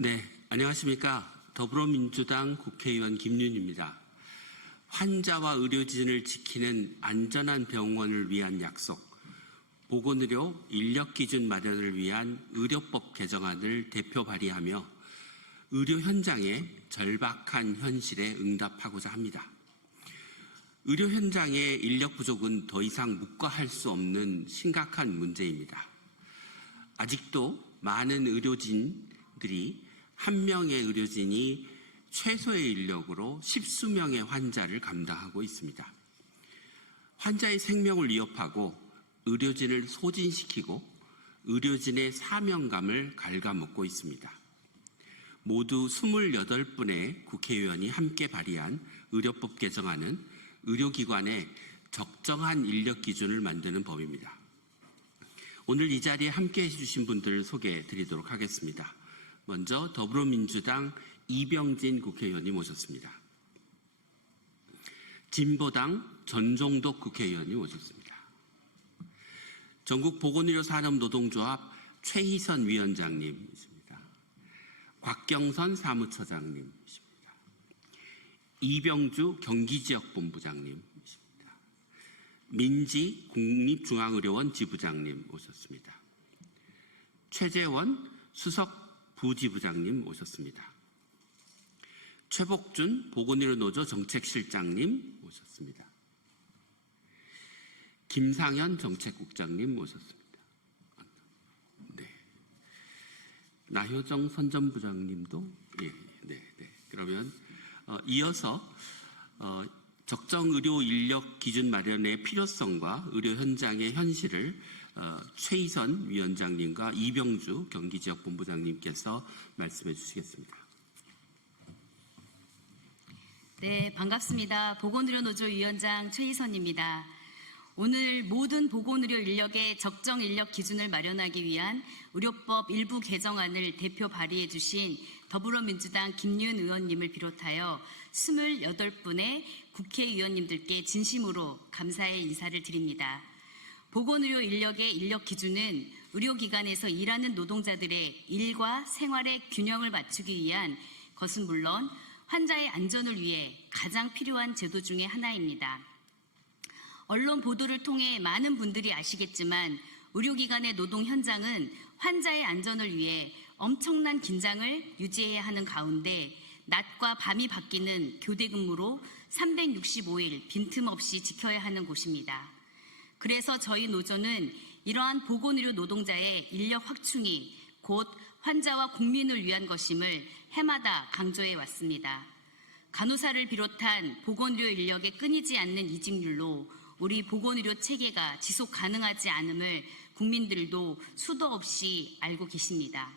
네, 안녕하십니까. 더불어민주당 국회의원 김윤입니다. 환자와 의료진을 지키는 안전한 병원을 위한 약속, 보건의료 인력기준 마련을 위한 의료법 개정안을 대표 발의하며 의료 현장의 절박한 현실에 응답하고자 합니다. 의료 현장의 인력 부족은 더 이상 묵과할 수 없는 심각한 문제입니다. 아직도 많은 의료진들이 한 명의 의료진이 최소의 인력으로 십수명의 환자를 감당하고 있습니다. 환자의 생명을 위협하고 의료진을 소진시키고 의료진의 사명감을 갉아먹고 있습니다. 모두 28분의 국회의원이 함께 발의한 의료법 개정안은 의료기관의 적정한 인력 기준을 만드는 법입니다. 오늘 이 자리에 함께 해주신 분들을 소개해 드리도록 하겠습니다. 먼저 더불어민주당 이병진 국회의원이 모셨습니다. 진보당 전종덕 국회의원이 모셨습니다. 전국보건의료산업노동조합 최희선 위원장님이십니다. 곽경선 사무처장님이십니다. 이병주 경기지역본부장님이십니다. 민지 국립중앙의료원 지부장님 오셨습니다. 최재원 수석 부지부장님 오셨습니다. 최복준 보건의료노조 정책실장님 오셨습니다. 김상현 정책국장님 모셨습니다. 네. 나효정 선전부장님도 네. 그러면 이어서 적정 의료 인력 기준 마련의 필요성과 의료 현장의 현실을 최희선 위원장님과 이병주 경기지역본부장님께서 말씀해 주시겠습니다. 네, 반갑습니다. 보건의료노조 위원장 최희선입니다. 오늘 모든 보건의료 인력의 적정 인력 기준을 마련하기 위한 의료법 일부 개정안을 대표 발의해 주신 더불어민주당 김윤 의원님을 비롯하여 28분의 국회의원님들께 진심으로 감사의 인사를 드립니다. 보건의료 인력의 인력 기준은 의료기관에서 일하는 노동자들의 일과 생활의 균형을 맞추기 위한 것은 물론 환자의 안전을 위해 가장 필요한 제도 중에 하나입니다. 언론 보도를 통해 많은 분들이 아시겠지만 의료기관의 노동 현장은 환자의 안전을 위해 엄청난 긴장을 유지해야 하는 가운데 낮과 밤이 바뀌는 교대 근무로 365일 빈틈없이 지켜야 하는 곳입니다. 그래서 저희 노조는 이러한 보건의료 노동자의 인력 확충이 곧 환자와 국민을 위한 것임을 해마다 강조해 왔습니다. 간호사를 비롯한 보건의료 인력의 끊이지 않는 이직률로 우리 보건의료 체계가 지속 가능하지 않음을 국민들도 수도 없이 알고 계십니다.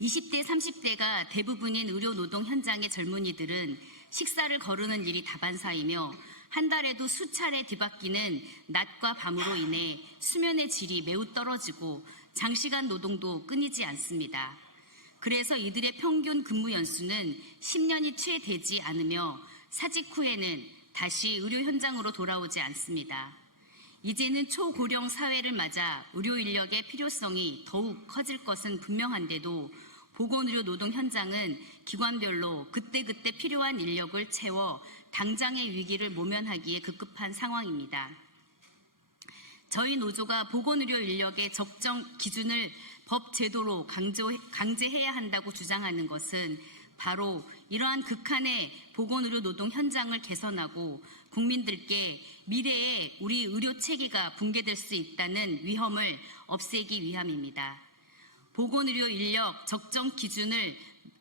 20대, 30대가 대부분인 의료 노동 현장의 젊은이들은 식사를 거르는 일이 다반사이며 한 달에도 수차례 뒤바뀌는 낮과 밤으로 인해 수면의 질이 매우 떨어지고 장시간 노동도 끊이지 않습니다. 그래서 이들의 평균 근무 연수는 10년이 채 되지 않으며 사직 후에는 다시 의료 현장으로 돌아오지 않습니다. 이제는 초고령 사회를 맞아 의료 인력의 필요성이 더욱 커질 것은 분명한데도 보건의료 노동 현장은 기관별로 그때그때 필요한 인력을 채워 당장의 위기를 모면하기에 급급한 상황입니다. 저희 노조가 보건의료 인력의 적정 기준을 법 제도로 강제해야 한다고 주장하는 것은 바로 이러한 극한의 보건의료 노동 현장을 개선하고 국민들께 미래에 우리 의료 체계가 붕괴될 수 있다는 위험을 없애기 위함입니다. 보건의료 인력 적정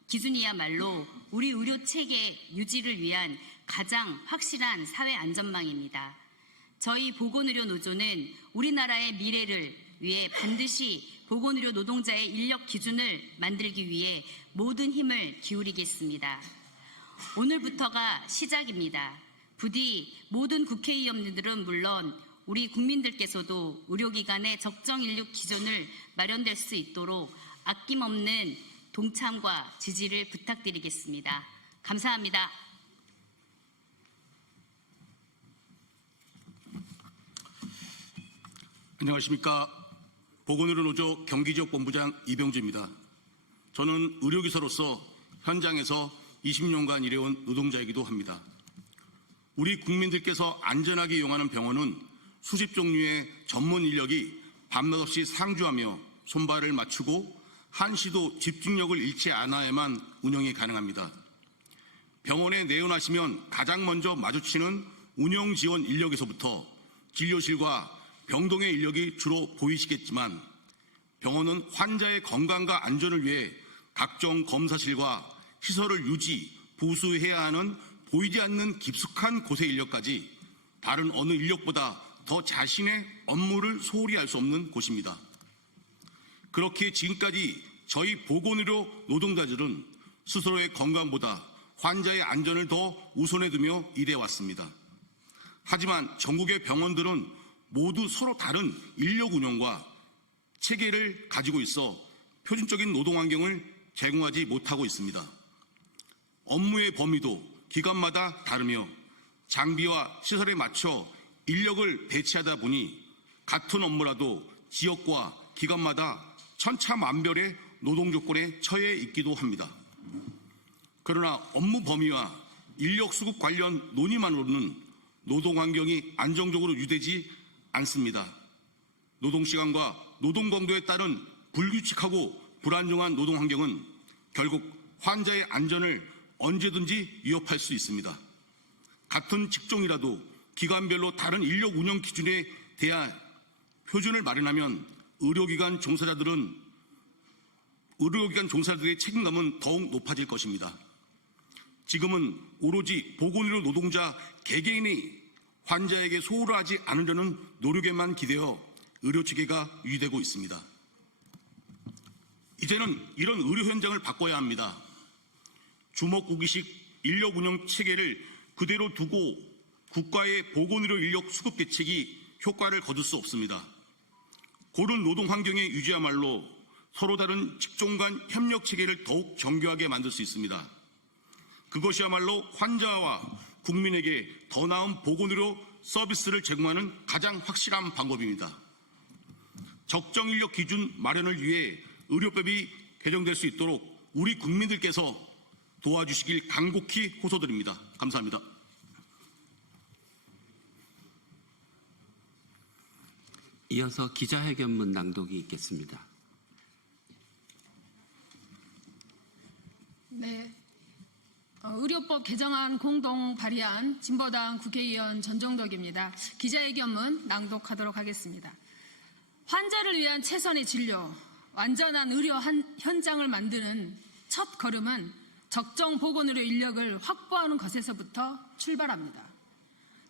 기준이야말로 우리 의료 체계 유지를 위한 가장 확실한 사회 안전망입니다. 저희 보건의료 노조는 우리나라의 미래를 위해 반드시 보건의료 노동자의 인력 기준을 만들기 위해 모든 힘을 기울이겠습니다. 오늘부터가 시작입니다. 부디 모든 국회의원님들은 물론 우리 국민들께서도 의료기관의 적정 인력 기준을 마련될 수 있도록 아낌없는 동참과 지지를 부탁드리겠습니다. 감사합니다. 안녕하십니까. 보건의료노조 경기지역본부장 이병주입니다. 저는 의료기사로서 현장에서 20년간 일해온 노동자이기도 합니다. 우리 국민들께서 안전하게 이용하는 병원은 수십 종류의 전문 인력이 밤낮 없이 상주하며 손발을 맞추고 한시도 집중력을 잃지 않아야만 운영이 가능합니다. 병원에 내원하시면 가장 먼저 마주치는 운영 지원 인력에서부터 진료실과 병동의 인력이 주로 보이시겠지만 병원은 환자의 건강과 안전을 위해 각종 검사실과 시설을 유지, 보수해야 하는 보이지 않는 깊숙한 곳의 인력까지 다른 어느 인력보다 더 자신의 업무를 소홀히 할 수 없는 곳입니다. 그렇게 지금까지 저희 보건의료 노동자들은 스스로의 건강보다 환자의 안전을 더 우선해 두며 일해왔습니다. 하지만 전국의 병원들은 모두 서로 다른 인력 운영과 체계를 가지고 있어 표준적인 노동 환경을 제공하지 못하고 있습니다. 업무의 범위도 기관마다 다르며 장비와 시설에 맞춰 인력을 배치하다 보니 같은 업무라도 지역과 기관마다 천차만별의 노동 조건에 처해 있기도 합니다. 그러나 업무 범위와 인력 수급 관련 논의만으로는 노동 환경이 안정적으로 유지되지 않습니다. 노동시간과 노동 강도에 따른 불규칙하고 불안정한 노동 환경은 결국 환자의 안전을 언제든지 위협할 수 있습니다. 같은 직종이라도 기관별로 다른 인력 운영 기준에 대한 표준을 마련하면 의료기관 종사자들의 책임감은 더욱 높아질 것입니다. 지금은 오로지 보건의료 노동자 개개인이 환자에게 소홀하지 않으려는 노력에만 기대어 의료 체계가 유지되고 있습니다. 이제는 이런 의료 현장을 바꿔야 합니다. 주먹구기식 인력 운영 체계를 그대로 두고 국가의 보건의료 인력 수급 대책이 효과를 거둘 수 없습니다. 고른 노동 환경의 유지야말로 서로 다른 직종 간 협력 체계를 더욱 정교하게 만들 수 있습니다. 그것이야말로 환자와 국민에게 더 나은 보건의료 서비스를 제공하는 가장 확실한 방법입니다. 적정 인력 기준 마련을 위해 의료법이 개정될 수 있도록 우리 국민들께서 도와주시길 간곡히 호소드립니다. 감사합니다. 이어서 기자회견문 낭독이 있겠습니다. 네, 의료법 개정안 공동 발의한 진보당 국회의원 전종덕입니다. 기자회견문 낭독하도록 하겠습니다. 환자를 위한 최선의 진료, 완전한 의료 현장을 만드는 첫 걸음은 적정 보건의료 인력을 확보하는 것에서부터 출발합니다.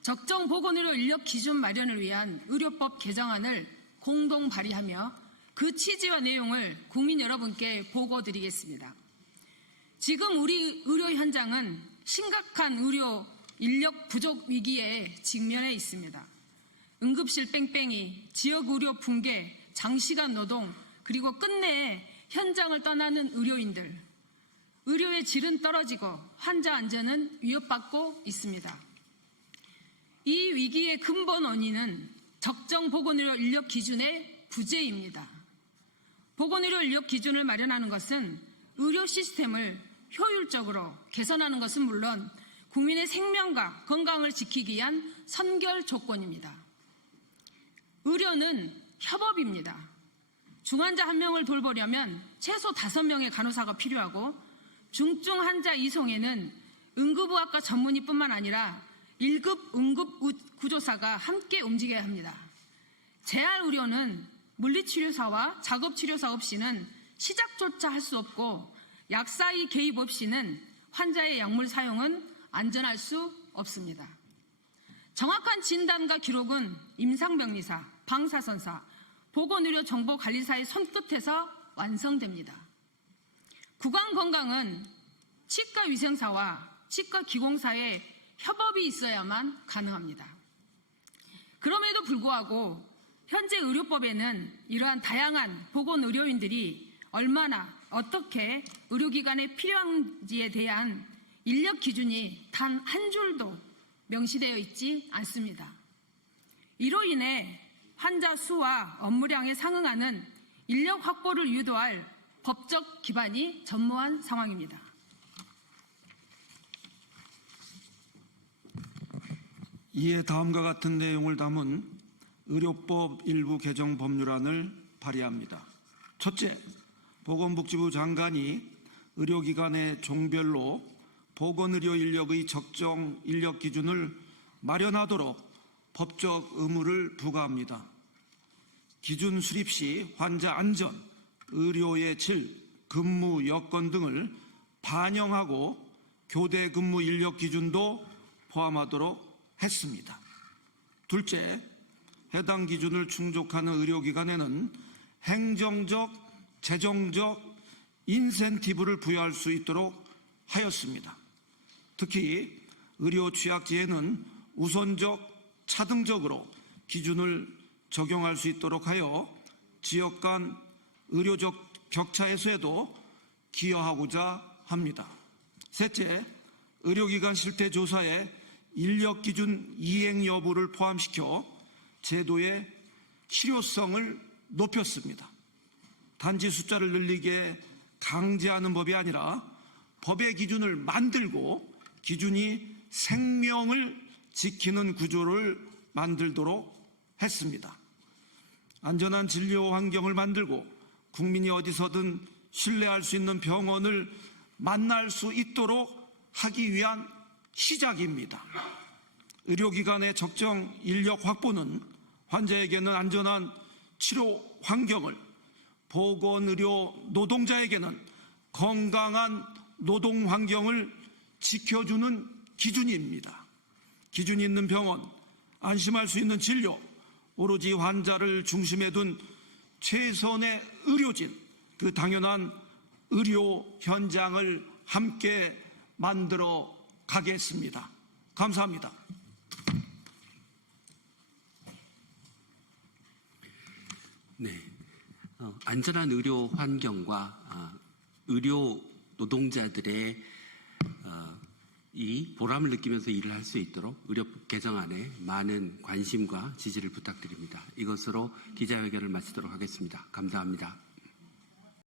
적정 보건의료 인력 기준 마련을 위한 의료법 개정안을 공동 발의하며 그 취지와 내용을 국민 여러분께 보고드리겠습니다. 지금 우리 의료 현장은 심각한 의료 인력 부족 위기에 직면해 있습니다. 응급실 뺑뺑이, 지역 의료 붕괴, 장시간 노동, 그리고 끝내 현장을 떠나는 의료인들, 의료의 질은 떨어지고 환자 안전은 위협받고 있습니다. 이 위기의 근본 원인은 적정 보건의료 인력 기준의 부재입니다. 보건의료 인력 기준을 마련하는 것은 의료 시스템을 효율적으로 개선하는 것은 물론 국민의 생명과 건강을 지키기 위한 선결 조건입니다. 의료는 협업입니다. 중환자 1명을 돌보려면 최소 5명의 간호사가 필요하고 중증 환자 이송에는 응급의학과 전문의뿐만 아니라 1급 응급구조사가 함께 움직여야 합니다. 재활의료는 물리치료사와 작업치료사 없이는 시작조차 할 수 없고 약사의 개입 없이는 환자의 약물 사용은 안전할 수 없습니다. 정확한 진단과 기록은 임상병리사, 방사선사, 보건의료정보관리사의 손끝에서 완성됩니다. 구강건강은 치과위생사와 치과기공사의 협업이 있어야만 가능합니다. 그럼에도 불구하고 현재 의료법에는 이러한 다양한 보건의료인들이 얼마나 어떻게 의료기관에 필요한지에 대한 인력 기준이 단 한 줄도 명시되어 있지 않습니다. 이로 인해 환자 수와 업무량에 상응하는 인력 확보를 유도할 법적 기반이 전무한 상황입니다. 이에 다음과 같은 내용을 담은 의료법 일부 개정 법률안을 발의합니다. 첫째, 보건복지부 장관이 의료기관의 종별로 보건의료 인력의 적정 인력 기준을 마련하도록 법적 의무를 부과합니다. 기준 수립 시 환자 안전, 의료의 질, 근무 여건 등을 반영하고 교대 근무 인력 기준도 포함하도록 했습니다. 둘째, 해당 기준을 충족하는 의료기관에는 행정적, 재정적 인센티브를 부여할 수 있도록 하였습니다. 특히 의료 취약지에는 우선적, 차등적으로 기준을 적용할 수 있도록 하여 지역 간 의료적 격차 해소에도 기여하고자 합니다. 셋째, 의료기관 실태 조사에 인력 기준 이행 여부를 포함시켜 제도의 실효성을 높였습니다. 단지 숫자를 늘리게 강제하는 법이 아니라 법의 기준을 만들고 기준이 생명을 지키는 구조를 만들도록 했습니다. 안전한 진료 환경을 만들고 국민이 어디서든 신뢰할 수 있는 병원을 만날 수 있도록 하기 위한 시작입니다. 의료기관의 적정 인력 확보는 환자에게는 안전한 치료 환경을, 보건의료 노동자에게는 건강한 노동 환경을 지켜주는 기준입니다. 기준이 있는 병원, 안심할 수 있는 진료, 오로지 환자를 중심에 둔 최선의 의료진, 그 당연한 의료 현장을 함께 만들어 가겠습니다. 감사합니다. 네, 안전한 의료 환경과 의료 노동자들의 이 보람을 느끼면서 일을 할 수 있도록 의료법 개정안에 많은 관심과 지지를 부탁드립니다. 이것으로 기자회견을 마치도록 하겠습니다. 감사합니다.